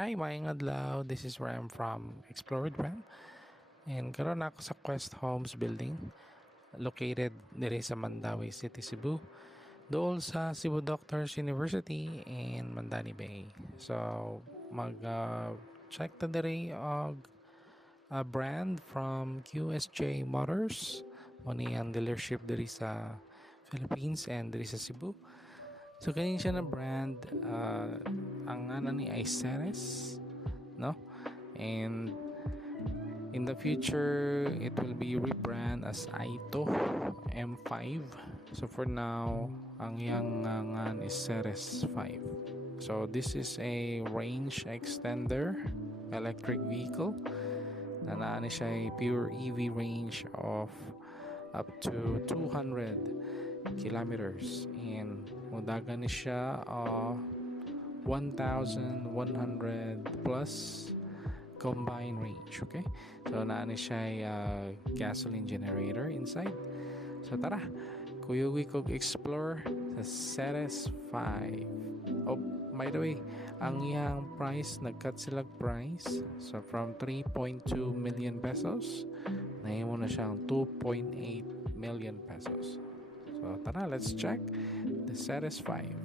Hi, maayong adlaw. This is where I'm from, Explored Ram. And karon ako sa Quest Homes Building, located diri sa Mandawi City, Cebu. Dool sa Cebu Doctors University in Mandani Bay. So, check ta diri og a brand from QSJ Motors. Muni ang dealership diri sa Philippines and diri sa Cebu. So, kanin siya na brand. Ang ano ni ay SERES, no? And in the future, it will be rebrand as AITO M5. So for now, ang iyang ngan is SERES 5. So this is a range extender electric vehicle na naani siya ay pure EV range of up to 200 kilometers, and mudagan ni siya 1,100 plus combined range. Okay, so naani siya ay gasoline generator inside. So tara, kuyugi kog explore sa SERES 5. Oh, by the way, ang iyang price, nagcut sila price. So from 3.2 million pesos, nahimo na siyang 2.8 million pesos. So tara, let's check the SERES 5.